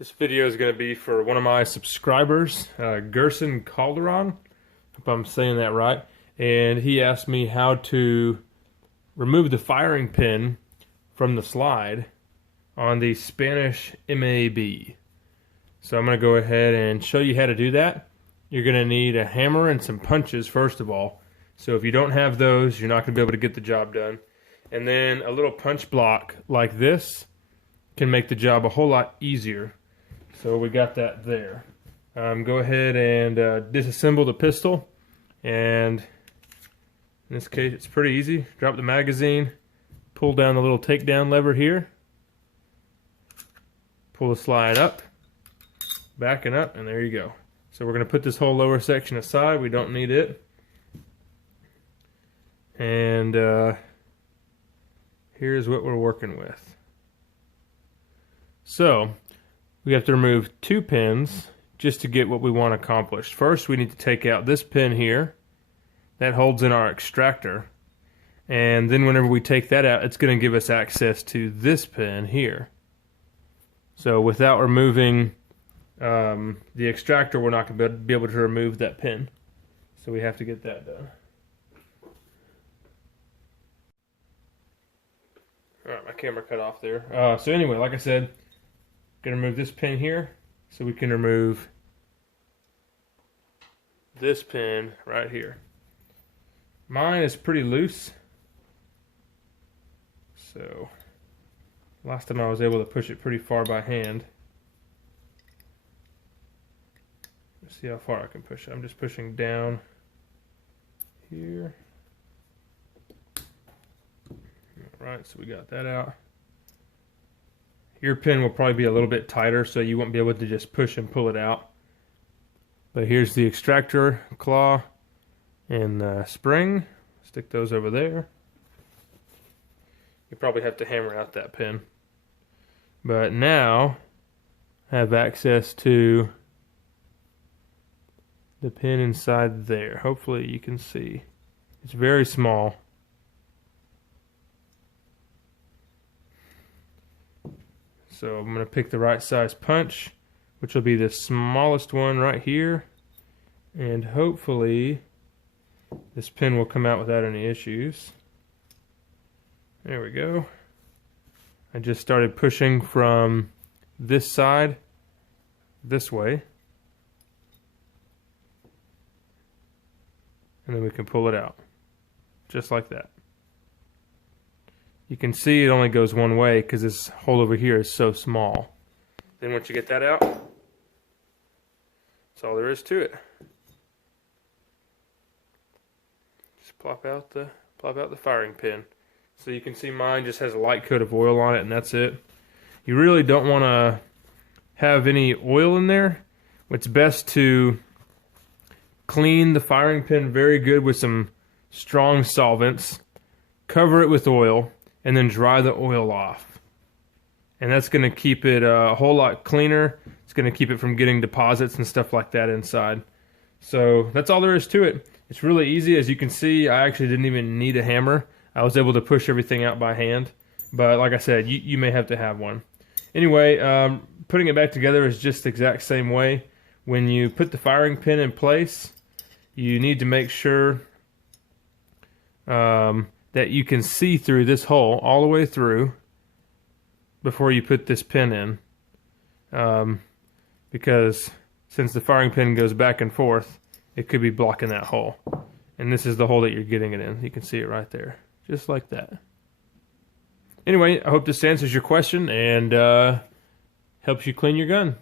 This video is going to be for one of my subscribers, Gerson Calderon. Hope I'm saying that right. And he asked me how to remove the firing pin from the slide on the Spanish Mab. So I'm going to go ahead and show you how to do that. You're going to need a hammer and some punches first of all. So if you don't have those, you're not going to be able to get the job done. And then a little punch block like this can make the job a whole lot easier. So we got that there. Go ahead and disassemble the pistol. And in this case, it's pretty easy. Drop the magazine, pull down the little takedown lever here, pull the slide up, backing up, and there you go. So we're going to put this whole lower section aside. We don't need it. And here's what we're working with. So we have to remove 2 pins just to get what we want accomplished. First, we need to take out this pin here that holds in our extractor. And then whenever we take that out, it's going to give us access to this pin here. So without removing the extractor, we're not going to be able to remove that pin. So we have to get that done. Alright, my camera cut off there. So anyway, like I said, going to remove this pin here so we can remove this pin right here. Mine is pretty loose. So last time I was able to push it pretty far by hand. Let's see how far I can push it. I'm just pushing down here. Alright, so we got that out. Your pin will probably be a little bit tighter, so you won't be able to just push and pull it out. But here's the extractor claw and the spring. Stick those over there. You probably have to hammer out that pin. But now I have access to the pin inside there. Hopefully you can see. It's very small. So I'm going to pick the right size punch, which will be the smallest one right here. And hopefully this pin will come out without any issues. There we go. I just started pushing from this side this way. And then we can pull it out. Just like that. You can see it only goes one way because this hole over here is so small. Then once you get that out, that's all there is to it. Just plop out the firing pin. So you can see mine just has a light coat of oil on it, and that's it. You really don't want to have any oil in there. It's best to clean the firing pin very good with some strong solvents, cover it with oil, and then dry the oil off. And that's going to keep it a whole lot cleaner. It's going to keep it from getting deposits and stuff like that inside. So that's all there is to it. It's really easy. As you can see, I actually didn't even need a hammer. I was able to push everything out by hand. But like I said, you may have to have one. Anyway, putting it back together is just the exact same way. When you put the firing pin in place, you need to make sure that you can see through this hole all the way through before you put this pin in. Because since the firing pin goes back and forth, it could be blocking that hole. And this is the hole that you're getting it in. You can see it right there. Just like that. Anyway, I hope this answers your question and helps you clean your gun.